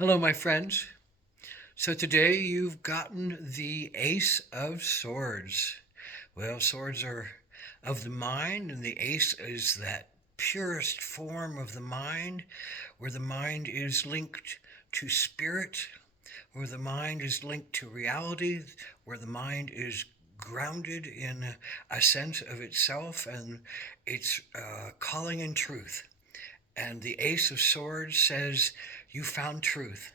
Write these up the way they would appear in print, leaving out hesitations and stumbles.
Hello, my friends. So today you've gotten the Ace of Swords. Well, swords are of the mind, and the ace is that purest form of the mind, where the mind is linked to spirit, where the mind is linked to reality, where the mind is grounded in a sense of itself and its calling in truth. And the Ace of Swords says, you found truth.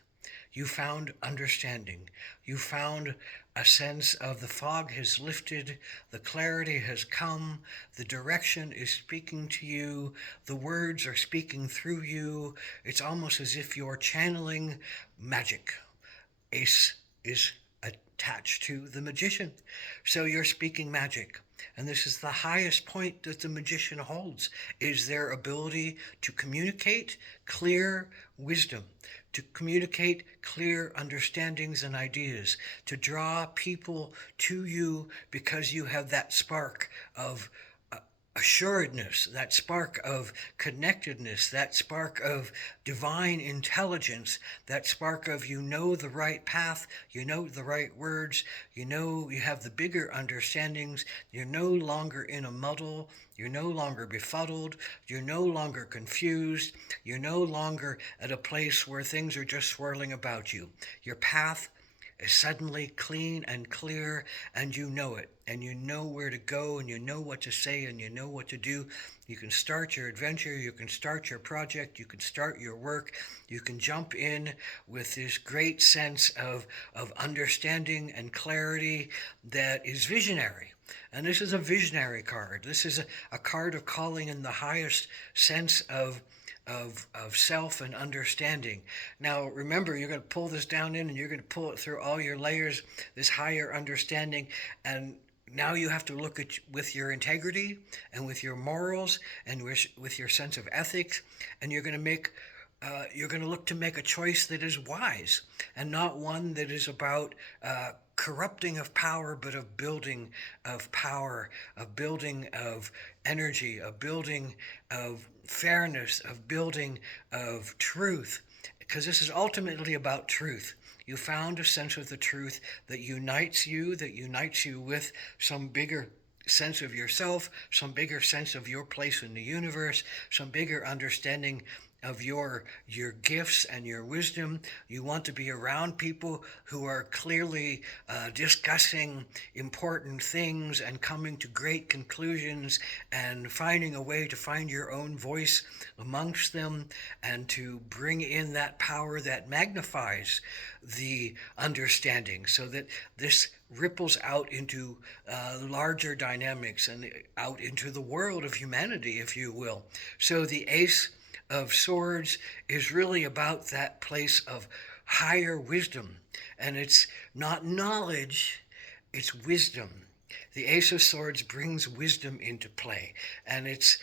You found understanding. You found a sense of the fog has lifted, the clarity has come, the direction is speaking to you, the words are speaking through you. It's almost as if you're channeling magic. Ace is attached to the magician. So you're speaking magic. And this is the highest point that the magician holds, is their ability to communicate clear wisdom, to communicate clear understandings and ideas, to draw people to you because you have that spark of assuredness, that spark of connectedness, that spark of divine intelligence, that spark of you know the right path, you know the right words, you know you have the bigger understandings, you're no longer in a muddle, you're no longer befuddled, you're no longer confused, you're no longer at a place where things are just swirling about you. Your path is suddenly clean and clear, and you know it, and you know where to go, and you know what to say, and you know what to do. You can start your adventure, you can start your project, you can start your work, you can jump in with this great sense of understanding and clarity that is visionary. And this is a visionary card. This is a card of calling in the highest sense of self and understanding. Now, remember, you're going to pull this down in and you're going to pull it through all your layers, this higher understanding. And now you have to look at with your integrity and with your morals and with your sense of ethics, and you're going to look to make a choice that is wise and not one that is about corrupting of power, but of building of power, of building of energy, of building of fairness, of building of truth. Because this is ultimately about truth. You found a sense of the truth that unites you with some bigger sense of yourself, some bigger sense of your place in the universe, some bigger understanding of your gifts and your wisdom. You want to be around people who are clearly discussing important things and coming to great conclusions and finding a way to find your own voice amongst them and to bring in that power that magnifies the understanding so that this ripples out into larger dynamics and out into the world of humanity, if you will. So the Ace of Swords is really about that place of higher wisdom. And it's not knowledge, it's wisdom. The Ace of Swords brings wisdom into play, and it's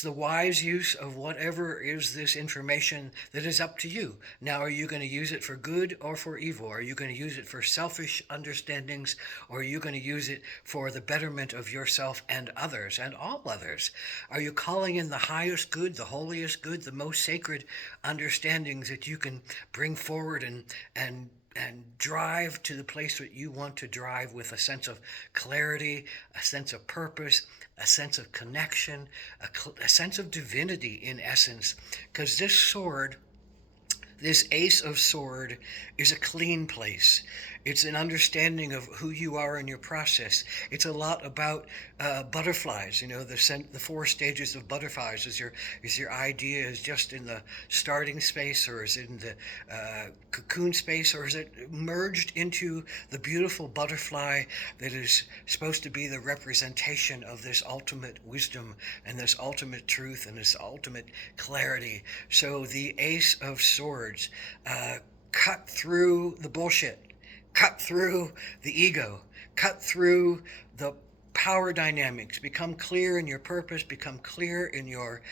the wise use of whatever is this information that is up to you. Now, are you going to use it for good or for evil? Are you going to use it for selfish understandings, or are you going to use it for the betterment of yourself and others and all others? Are you calling in the highest good, the holiest good, the most sacred understandings that you can bring forward and drive to the place that you want to drive with a sense of clarity, a sense of purpose, a sense of connection, a sense of divinity in essence. Because this Ace of Sword is a clean place. It's an understanding of who you are in your process. It's a lot about butterflies. You know, the four stages of butterflies. Is your idea is just in the starting space, or is it in the cocoon space, or is it merged into the beautiful butterfly that is supposed to be the representation of this ultimate wisdom and this ultimate truth and this ultimate clarity? So the Ace of Swords, cut through the bullshit, cut through the ego, cut through the power dynamics, become clear in your purpose, become clear in your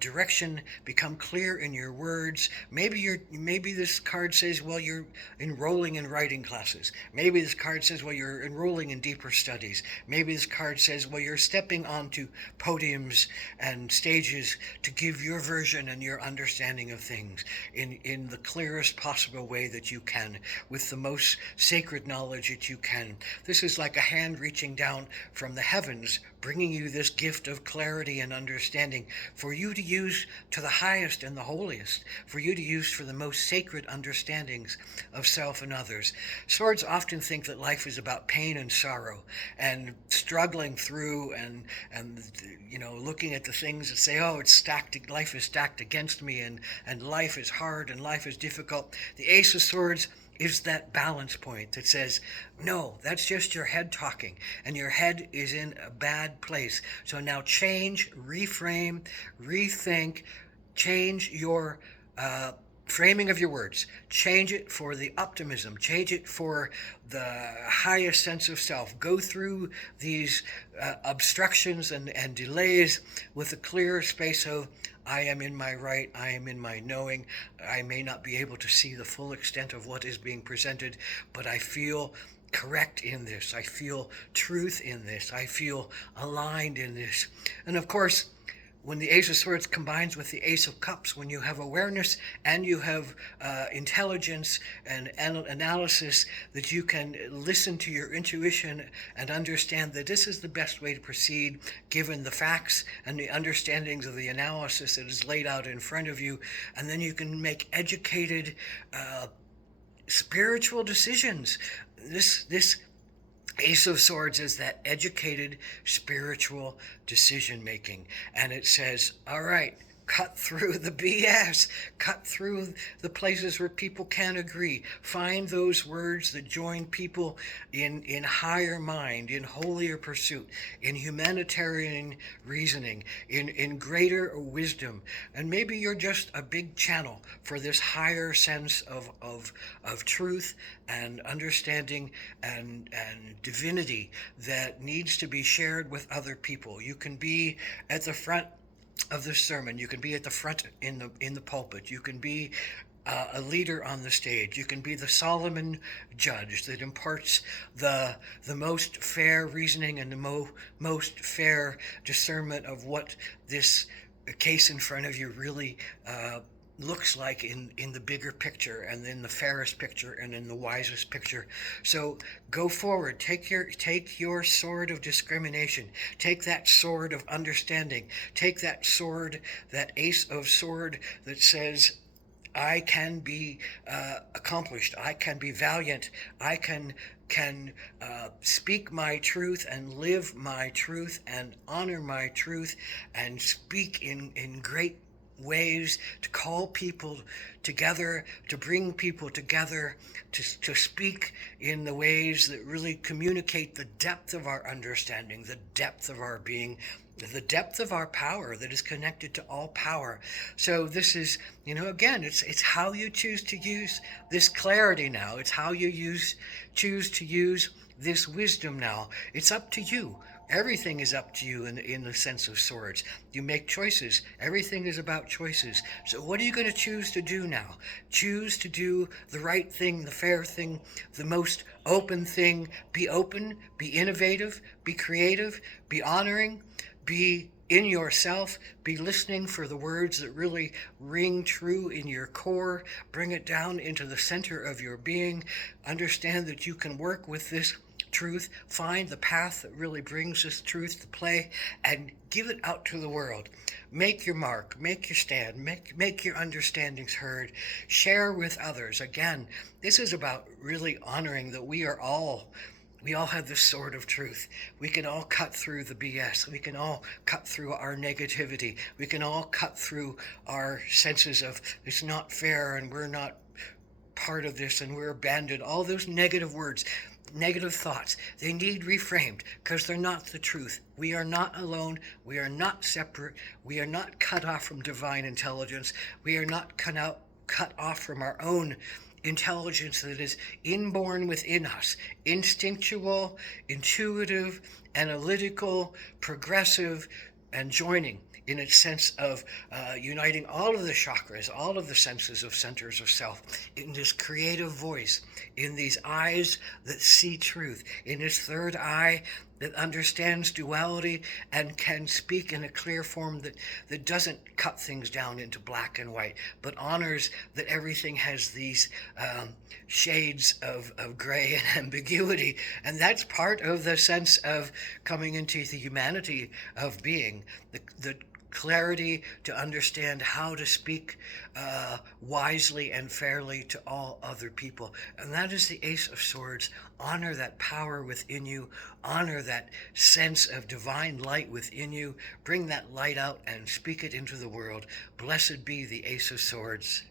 direction, become clear in your words. Maybe this card says, well, you're enrolling in writing classes. Maybe this card says, well, you're enrolling in deeper studies. Maybe this card says, well, you're stepping onto podiums and stages to give your version and your understanding of things in the clearest possible way that you can, with the most sacred knowledge that you can. This is like a hand reaching down from the heavens, bringing you this gift of clarity and understanding for you to use to the highest and the holiest, for you to use for the most sacred understandings of self and others. Swords often think that life is about pain and sorrow and struggling through and looking at the things that say, oh, it's stacked, life is stacked against me, and life is hard and life is difficult. The Ace of Swords is that balance point that says, no, that's just your head talking, and your head is in a bad place. So now change, reframe, rethink, change your framing of your words. Change it for the optimism. Change it for the highest sense of self. Go through these obstructions and delays with a clear space of, I am in my right, I am in my knowing. I may not be able to see the full extent of what is being presented, but I feel correct in this. I feel truth in this. I feel aligned in this. And of course, when the Ace of Swords combines with the Ace of Cups, when you have awareness and you have intelligence and analysis, that you can listen to your intuition and understand that this is the best way to proceed given the facts and the understandings of the analysis that is laid out in front of you, and then you can make educated spiritual decisions. This Ace of Swords is that educated spiritual decision making, and it says, all right, cut through the BS, cut through the places where people can't agree, find those words that join people in higher mind, in holier pursuit, in humanitarian reasoning, in greater wisdom. And maybe you're just a big channel for this higher sense of truth and understanding and divinity that needs to be shared with other people. You can be at the front of the sermon. You can be at the front in the pulpit. You can be a leader on the stage. You can be the Solomon judge that imparts the most fair reasoning and the most fair discernment of what this case in front of you really looks like in the bigger picture, and in the fairest picture, and in the wisest picture. So go forward, take your sword of discrimination, take that sword of understanding, take that sword, that Ace of Sword that says, I can be accomplished, I can be valiant, I can speak my truth and live my truth and honor my truth and speak in great ways to call people together, to bring people together, to speak in the ways that really communicate the depth of our understanding, the depth of our being, the depth of our power that is connected to all power. So this is, again, it's how you choose to use this clarity now. It's how you choose to use this wisdom now. It's up to you. Everything is up to you in the sense of swords. You make choices. Everything is about choices. So what are you going to choose to do now? Choose to do the right thing, the fair thing, the most open thing. Be open, be innovative, be creative, be honoring, be in yourself, be listening for the words that really ring true in your core. Bring it down into the center of your being. Understand that you can work with this truth, find the path that really brings this truth to play, and give it out to the world. Make your mark, make your stand, make your understandings heard, share with others. Again, this is about really honoring that we all have this sword of truth. We can all cut through the BS. We can all cut through our negativity. We can all cut through our senses of it's not fair and we're not part of this and we're abandoned. All those negative words, negative thoughts, they need reframed because they're not the truth. We are not alone. We are not separate. We are not cut off from divine intelligence. We are not cut off from our own intelligence that is inborn within us, instinctual, intuitive, analytical, progressive, and joining in its sense of uniting all of the chakras, all of the senses of centers of self in this creative voice, in these eyes that see truth, in this third eye that understands duality and can speak in a clear form that doesn't cut things down into black and white, but honors that everything has these shades of gray and ambiguity. And that's part of the sense of coming into the humanity of being, the clarity to understand how to speak wisely and fairly to all other people. And that is the Ace of Swords. Honor that power within you, honor that sense of divine light within you, bring that light out and speak it into the world. Blessed be the Ace of Swords.